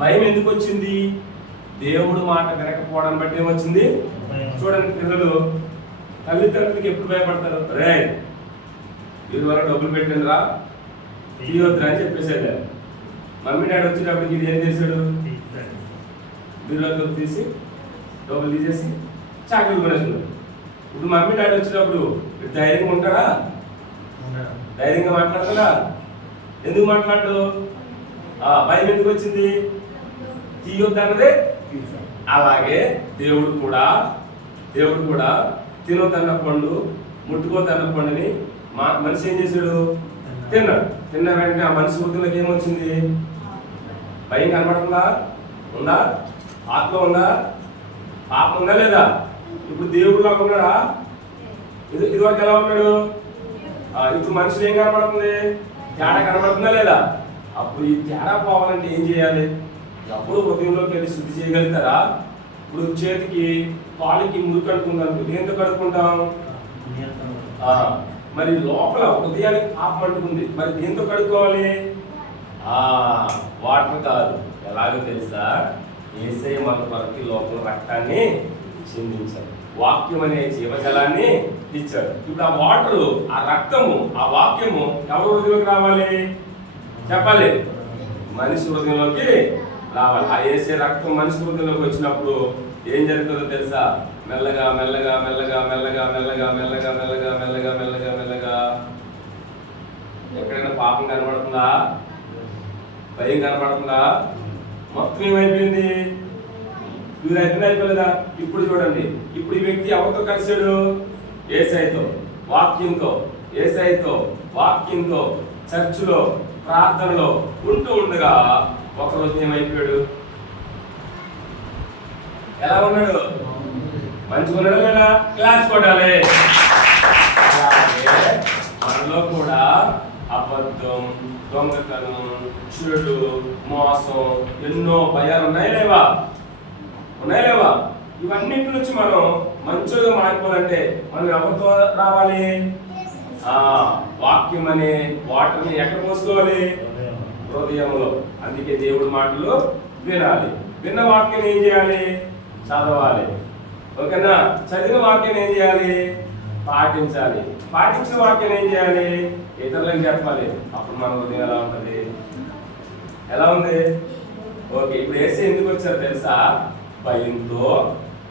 భయం ఎందుకు వచ్చింది? దేవుడు మాట వినకపోవడం బట్టి ఏమొచ్చింది? చూడండి, పిల్లలు తల్లిదండ్రులకి ఎప్పుడు భయపడతారు? రే వీరి వల్ల డబ్బులు పెట్టినరా తీయొద్దురా అని చెప్పేసాడు. మమ్మీ డాడీ వచ్చేటప్పటికి ఇది ఏం చేశాడు? బీరువాలో తీసి డబ్బులు తీసేసి చాకరీ కొనేస్తున్నాడు. ఇప్పుడు మమ్మీ డాడీ వచ్చినప్పుడు ధైర్యంగా ఉంటాడా? ధైర్యంగా మాట్లాడతాడా? ఎందుకు మాట్లాడు? భయం ఎందుకు వచ్చింది? తీయొద్దు అన్నదే. అలాగే దేవుడు కూడా తినొద్దన్న పండు, ముట్టుకోద్దన్న పండుని మనిషి ఏం చేశాడు? తిన్నాడు. తిన్న వెంటనే ఆ మనిషి బుద్ధులకు ఏమొచ్చింది? భయం కనబడుతుందా? ఉందా? ఆత్మ ఉందా? పాపం ఉందా లేదా? ఇప్పుడు దేవుడులా ఉన్నాడా? ఇదివరకు ఎలా ఉన్నాడు? ఇప్పుడు మనుషులు ఏం కనబడుతుంది? తేడా కనబడుతుందా లేదా? అప్పుడు ఈ తేడా పోవాలంటే ఏం చేయాలి? అప్పుడు హృదయంలోకి వెళ్ళి శుద్ధి చేయగలుగుతారా? ఇప్పుడు చేతికి కాలికి మురికి కడుక్కుందాం, దేంతో కడుక్కుంటాం? మరి లోపల హృదయానికి పాపం అంటుకుంది, మరి దేంతో కడుక్కోవాలి? వాటర్ కాదు. ఎలాగో తెలుసా? యేసయ్య మన కొరకు లోపల రక్తాన్ని చిందించాడు, వాక్యం అనే జీవజలాన్ని ఇచ్చాడు. ఇప్పుడు ఆ వాటరు, ఆ రక్తము, ఆ వాక్యము ఎవరి హృదయంలోకి రావాలి? చెప్పాలి, మనిషి హృదయంలోకి రావాలి. ఆ యేసయ్య రక్తం మనిషి హృదయంలోకి వచ్చినప్పుడు ఏం జరుగుతుందో తెలుసా? మెల్లగా మెల్లగా మెల్లగా మెల్లగా మెల్లగా మెల్లగా మెల్లగా మెల్లగా మెల్లగా మెల్లగా ఎక్కడైనా పాపం కనబడుతుందా? భయం కనబడుతుందా? మొత్తం ఏమైపోయింది? మీరు అయిపోలేదా? ఇప్పుడు చూడండి, ఇప్పుడు ఈ వ్యక్తి ఎవరితో కలిసాడు? యేసయ్యతో, వాక్యంతో, యేసయ్యతో వాక్యంతో చర్చిలో ప్రార్థనలో ఉంటూ ఉండగా ఒకరోజు ఏమైపోయాడు? ఎలా ఉన్నాడు? మంచిగా ఉన్నాడు లేదా? క్లాస్ కొట్టాలి. మనలో కూడా అబద్ధం, దొంగతనం, చెడు, మోసం, ఎన్నో భయాలు ఉన్నాయి లేవా? ఉన్నాయి లేవా? ఇవన్నిటి నుంచి మనం మంచిగా మారిపోవాలంటే మనం ఎవరితో రావాలి? వాక్యం అనే వాటర్ని ఎక్కడ పోసుకోవాలి? హృదయంలో. అందుకే దేవుడి మాటలు వినాలి. విన్న వాక్యం ఏం చేయాలి? చదవాలి. ఓకేనా? చదివిన వాక్యం ఏం చేయాలి? పాటించాలి. పాటించిన వాక్యం ఏం చేయాలి? ఇతరులకు చెప్పాలి. అప్పుడు మన హృదయం ఎలా ఉంటుంది? ఎలా ఉంది? ఓకే, ఇప్పుడు యేసయ్య ఎందుకు వచ్చారు తెలుసా? భయంతో,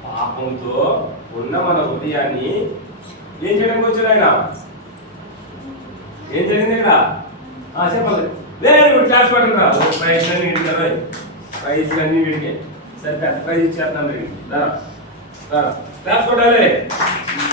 పాపంతో ఉన్న మన హృదయాన్ని ఏం చేయడానికి వచ్చాడు ఆయన? ఏం జరిగింది ఇక్కడ? చెప్పాలి. వెరీ గుడ్, క్లాస్ పట్టండి రా. ప్రైజ్ అన్ని వీడికి కదా, ప్రైజ్ అన్ని వీడికే. సరే, పెద్ద ప్రైజ్ ఇచ్చేస్తున్నాను. క్లాస్ కొట్టాలి.